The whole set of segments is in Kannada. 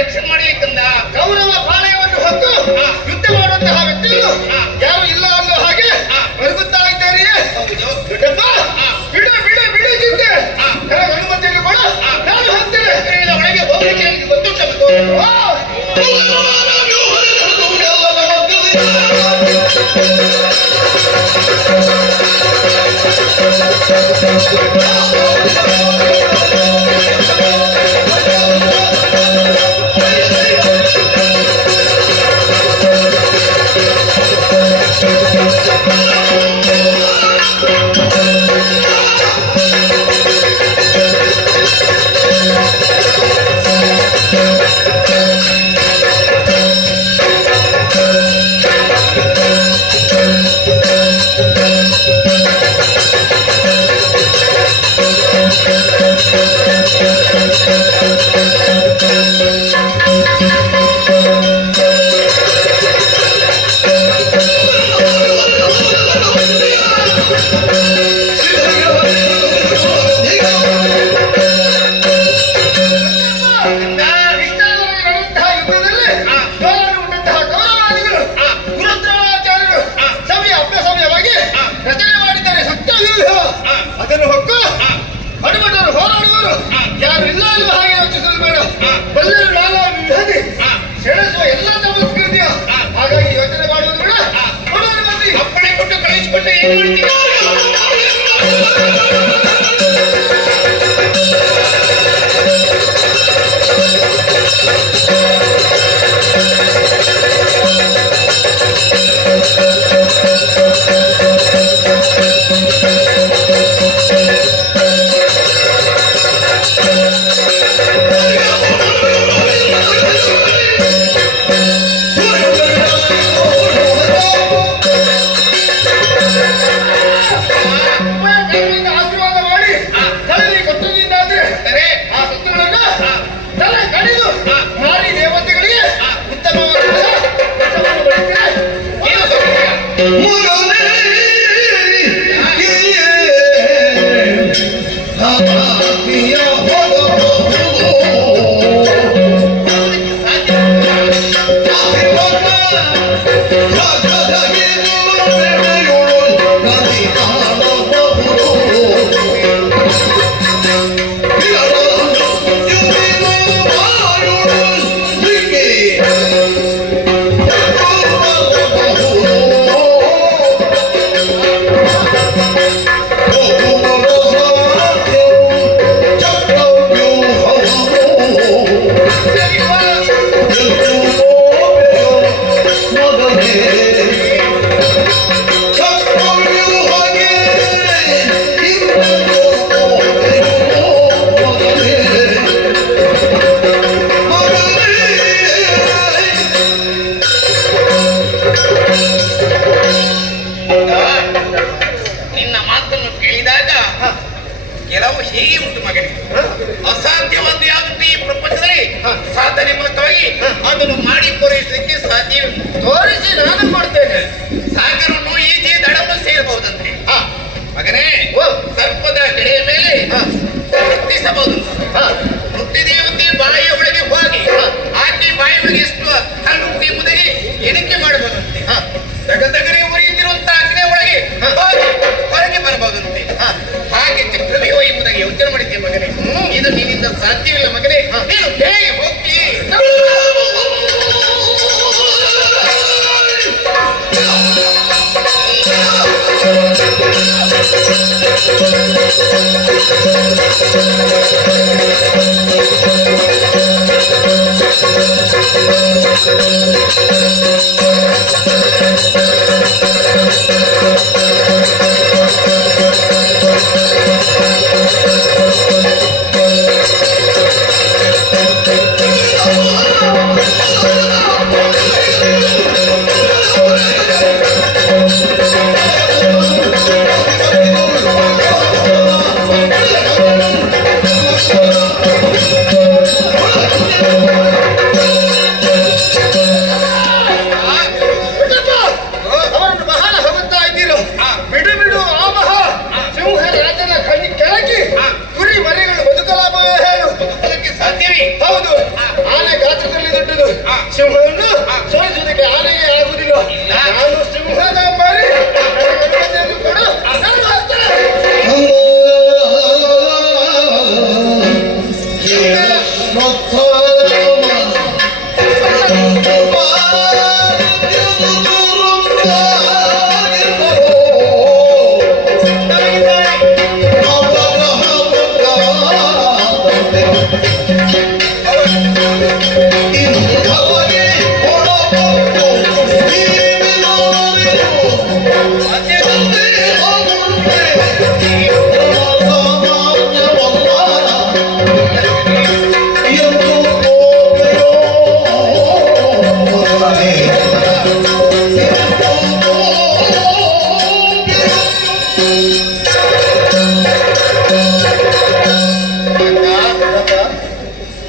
ರಕ್ಷಣೆ ಮಾಡಲಿಕ್ಕಂದ ಕೌರವ ಪಾಳೆಯವನ್ನು ಹೊತ್ತು ಯುದ್ಧ ಮಾಡುವಂತಹ ವ್ಯಕ್ತಿಗಳು ಯಾರು ಇಲ್ಲ ಅನ್ನೋ ಹಾಗೆ ಬರುತ್ತಾ ಇದ್ದಾರೆ. ಬಿಡು ಬಿಡು ಬಿಡು ಚಿಂತೆ ಅನುಮತಿಯನ್ನು ಕೊಡ, ನಾನು ಹೋಗ್ತೇನೆ. ಒಳಗೆ ಹೋಗ್ಲಿಕ್ಕೆ ನನಗೆ ಗೊತ್ತುಂಟು. ಅದನ್ನು ಹೊಕ್ಕು ಹನುಮಂತರು ಹೋರಾಡುವರು. ಯಾರು ಇಲ್ಲ ಅಲ್ವ ಹಾಗೆ ಯೋಚಿಸಲು ಬೇಡ. ಬಲ್ಲರು ನಾನಾ ವಿಧಿ ಸೆಳೆಸುವ ಎಲ್ಲ ಸಂಸ್ಕೃತಿಯ, ಹಾಗಾಗಿ ಯೋಚನೆ ಮಾಡುವುದು ಬೇಡ. ಅಪ್ಪಣೆ ಕೊಟ್ಟು ಕಳಿಸಿಕೊಟ್ಟೆ ಏನ್ ಮಾಡ್ತೀವಿ? ಆಶೀರ್ವಾದ ಮಾಡಿ ತಲೆಗೆ ಕೊಟ್ಟದಿಂದಾದ್ರೆ ಆ ಸತ್ತುಗಳನ್ನ ತಲೆ ಕಡಿದು ಮಾರಿ ದೇವತೆಗಳಿಗೆ ಉತ್ತಮವಾದ ಕೆಲವು ಹೀಗೆ ಉಂಟು ಮಗನೇ. ಅಸಾಧ್ಯವಾದ ಯಾವುದು ಈ ಪ್ರಪಂಚದಲ್ಲಿ ಸಾಧನೆ ಮೂಲಕವಾಗಿ ಅದನ್ನು ಮಾಡಿ ಪೂರೈಸಲಿಕ್ಕೆ ಸಾಧ್ಯವೇ. ತೋರಿಸಿ ನಾನು ಮಾಡ್ತೇನೆ. ಸಾಗರವನ್ನು ಈಜಿ ದಡವನ್ನು ಸೇರಬಹುದಂತೆ ಮಗನೇ. ಸರ್ಪದ ಹೆಡೆಯ ಮೇಲೆ ವೃತ್ತಿಸಬಹುದು. ವೃತ್ತಿ ದೇವತೆ ಬಾಯಿಯ ಒಳಗೆ ಹೋಗಿ ಆಕೆ ಬಾಯಿ ಒಳಗೆ ಎಷ್ಟು ಕಲ್ಲುಂಟು ಎಂಬುದಾಗಿ ಎಣಿಕೆ ಮಾಡಬಹುದಂತೆ. ಜಗದಗರೆ ಉರಿಯುತ್ತಿರುವಂತಹ ಅಗ್ನಿ ಒಳಗೆ ಹೋಗಿ ಹೊರಗೆ ಬರಬಹುದಂತೆ. ಹಾಗೆ ಚಕ್ರವ್ಯೂಹ ಎಂಬುದಾಗಿ ಯೋಚನೆ ಮಾಡಿದ್ದೆ ಮಗನೇ. ಇದು ನಿನ್ನಿಂದ ಸಾಧ್ಯವಿಲ್ಲ ಮಗನೇ. ನೀನು ಹೇಗೆ ಹೋಗ್ತೀಯ? ಸಿಂಹವನ್ನು ಸೋಲಿಸುವುದಕ್ಕೆ ಆನೆಗೆ ಆಗುವುದಿಲ್ಲ. ನಾನು ಸಿಂಹದ ಮರಿ.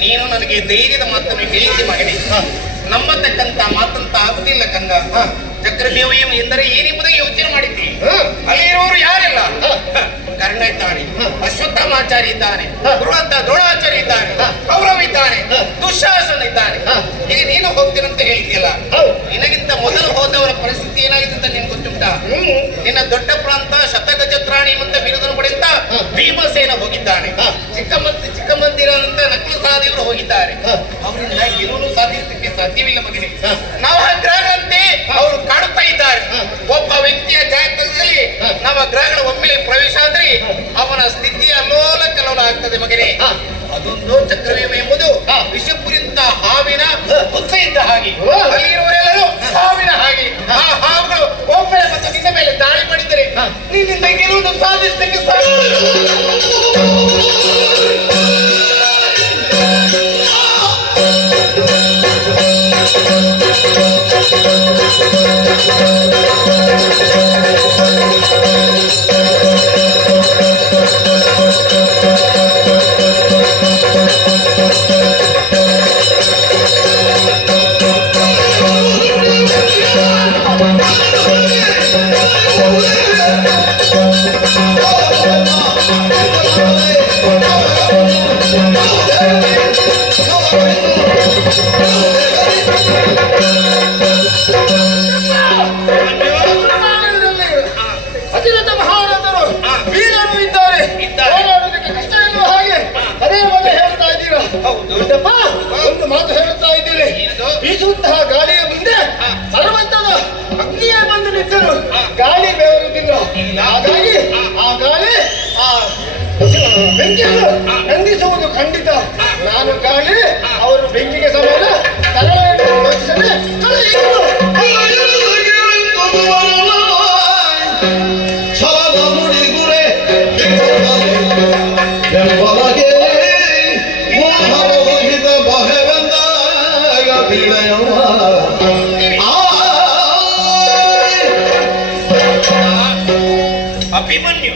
ನೀನು ನನಗೆ ಧೈರ್ಯದ ಮಾತನ್ನು ಹೇಳಿದ್ದೆ ಮಗನೇ. ನಂಬತಕ್ಕಂತ ಮಾತಂತ ಆಗುದಿಲ್ಲ ಕಂದ. ಚಕ್ರದೇವಯ್ಯ ಎಂದರೆ ಏನೆಂಬುದೇ ಯೋಚನೆ ಮಾಡಿದ್ದೆ. ಅಲ್ಲಿರುವವರು ಯಾರೆಲ್ಲ? ಕರ್ಣ ಇದ್ದಾನೆ, ಅಶ್ವತ್ಥಾಮಾಚಾರಿ ಇದ್ದಾನೆ, ಬೃಹತ್ತ ದ್ರೋಣಾಚಾರ್ಯ ಇದ್ದಾನೆ, ಕೌರವ ಇದ್ದಾನೆ, ದುಶ್ಯಾಸನ ಇದ್ದಾನೆ. ಈಗ ನೀನು ಹೋಗ್ತೀನಂತ ಹೇಳ್ತೀಯಲ್ಲ, ನಿನಗಿಂತ ಮೊದಲು ಹೋದವರ ಪರಿಸ್ಥಿತಿ ಏನಾಗಿದೆ ಅಂತ ನಿನ್ ಗೊತ್ತುಂಟಾ? ನಿನ್ನ ದೊಡ್ಡ ಪ್ರಾಂತ ಶತಗಜತ್ರಾಣಿ ಅಂತ ಬಿರುದನ್ನು ಪಡೆಯುತ್ತ ಭೀಮಸೇನ ಹೋಗಿದ್ದಾನೆ. ಚಿಕ್ಕಮಂದಿರ ಅಂತ ನಕಲು ಸಹದೇವರು ಹೋಗಿದ್ದಾರೆ. ಅವರಿಂದ ಏನೂ ಸಾಧಿಸಲಿಕ್ಕೆ ಸಾಧ್ಯವಿಲ್ಲ ಮಗನೇ. ನವಗ್ರಹಗಳಂತೆ ಅವರು ಕಾಡುತ್ತಾ ಇದ್ದಾರೆ. ಒಬ್ಬ ವ್ಯಕ್ತಿಯ ಜಾತಕದಲ್ಲಿ ನವಗ್ರಹಗಳ ಒಮ್ಮೆಲೆ ಪ್ರವೇಶ ಆದ್ರೆ ಅವನ ಸ್ಥಿತಿಯ ಅಲ್ಲೋಲ ಕಲೋಲ ಆಗ್ತದೆ ಮಗನೇ. ಅದೊಂದು ಚಕ್ರವ್ಯೂಹ ಎಂಬುದು ವಿಷಪುರಿಂತ ಹಾವಿನ ಹುತ್ತ ಇದ್ದ ಹಾಗೆ. ಅಲ್ಲಿರುವವರೆಲ್ಲರೂ ಹಾವಿನ ಹಾಗೆ. ಆ ಹಾವುಗಳು ಒಮ್ಮೆಲೆ ಮತ್ತು ನಿನ್ನ ಮೇಲೆ ದಾಳಿ ಮಾಡಿದರೆ ನಿನ್ನಿಂದ ಗೆಲುವನ್ನು ಸಾಧಿಸಲಿಕ್ಕೆ ಅತಿರಥ ಮಹಾರಥರು ವೀರರು ಇದ್ದಾರೆ. ಹೋರಾಡೋದಕ್ಕೆ ಕಷ್ಟ ಎನ್ನುವ ಹಾಗೆ ಅದೇ ಮೊದಲು ಹೇಳ್ತಾ ಇದ್ದೀರಾ? ದೊಡ್ಡಪ್ಪ, ಒಂದು ಮಾತು ಹೇಳುತ್ತಾ ಇದ್ದೀರಿ. ಬೀಸುವಂತಹ ಗಾಳಿಯ ಮುಂದೆ ಪರ್ವತದ ಅಗ್ನಿಯೇ ಬಂದು ನಿಂತರು ಗಾಳಿ ಬೆವರುವುದಿಲ್ಲ. ಹಾಗಾಗಿ ಆ ಗಾಳಿ ಆ ಬೆಂಕಿಯನ್ನು ನಂದಿಸುವುದು ಖಂಡಿತ. ನಾನು ಗಾಳಿ ಅವರು ಬೆಂಕಿಗೆ ಸಮಾನ ಯೋಚಿಸಲೇ ಅಭಿಮನ್ಯು,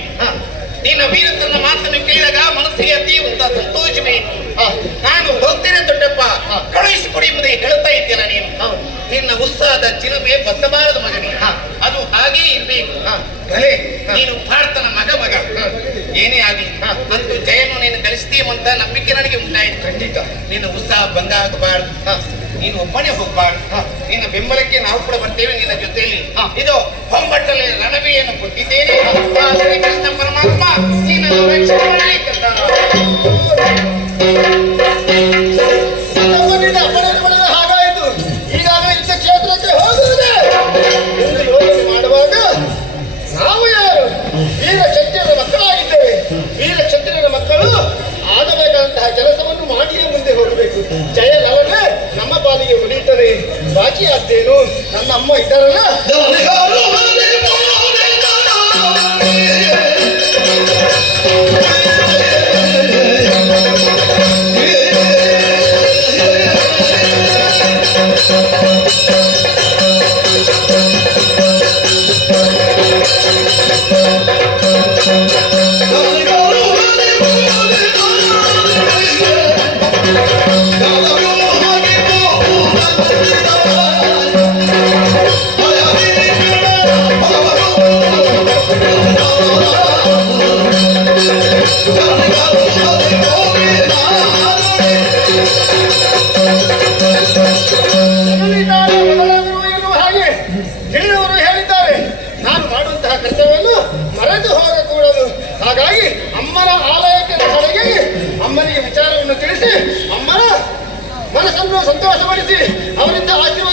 ನಿನ್ನ ವೀರತನ ಮಾತನ್ನು ಕೇಳಿದಾಗ ಮನಸ್ಸಿಗೆ ಅತಿ ಉಂಟ ಸಂತೋಷವೇ. ನಾನು ಹೋಗ್ತೇನೆ ದೊಡ್ಡಪ್ಪ, ಕಳುಹಿಸಿಕೊಡಿ ಎಂಬುದೇ ಹೇಳ್ತಾ ಇದ್ದೀನ. ನೀನು ನಿನ್ನ ಉತ್ಸಾಹದ ಚಿಲುಮೆ ಬದ್ದಬಾರದು ಮಗನೇ, ಅದು ಹಾಗೇ ಇರ್ಬೇಕು. ಭಲೆ ನೀನು ಭಾರತನ ಮಗ ಏನೇ ಆಗಲಿ ಅಂತೂ ಜಯನು ನೀನು ಗಳಿಸ್ತೀಯಂತ ನಂಬಿಕೆ ನನಗೆ ಉಂಟಾಯ್ತು. ಖಂಡಿತ ನಿನ್ನ ಉತ್ಸಾಹ ಭಂಗ ಆಗಬಾರ್ದು. ನೀನು ಒಬ್ಬನೇ ಹೋಗ್ಬಾರ್ದು. ನಿನ್ನ ಬೆಂಬಲಕ್ಕೆ ನಾವು ಕೂಡ ಬರ್ತೇವೆ ನಿನ್ನ ಜೊತೆಯಲ್ಲಿ. ಇದು ಹೊಂಬಟ್ಟಲ್ಲಿ ರಣವಿಯನ್ನು ಕೊಟ್ಟಿದ್ದೇನೆ. ಶ್ರೀಕೃಷ್ಣ ಪರಮಾತ್ಮ ನೀನು ಹಾಗಾಯಿತು. ಈಗಾಗಲೇ ಯುದ್ಧ ಕ್ಷೇತ್ರಕ್ಕೆ ಹೋಗುವುದೇ ಎಂದು ಯೋಚನೆ ಮಾಡುವಾಗ ನಾವು ಯಾರು? ವೀರ ಕ್ಷತ್ರಿಯರ ಮಕ್ಕಳಾಗಿದ್ದೇವೆ. ವೀರ ಕ್ಷತ್ರಿಯರ ಮಕ್ಕಳು ಆಗಬೇಕಾದಂತಹ ಕೆಲಸವನ್ನು ಮಾಡಿಯೇ ಮುಂದೆ ಹೋಗಬೇಕು. ಜಯ ಲಲನೆ ನಮ್ಮ ಪಾಲಿಗೆ ಉಳಿಯುತ್ತದೆ. ಬಾಕಿ ಆದ್ದೇನು? ನನ್ನ ಅಮ್ಮ ಇದ್ದಾರಲ್ಲ, ಹಾಗಾಗಿ ಅಮ್ಮನ ಆಲಯಕ್ಕೆ ಕಡೆಗೆ ಅಮ್ಮನಿಗೆ ವಿಚಾರವನ್ನು ತಿಳಿಸಿ ಅಮ್ಮನ ಮನಸ್ಸನ್ನು ಸಂತೋಷಪಡಿಸಿ ಅವರಿಂದ ಆಶೀರ್ವಾದ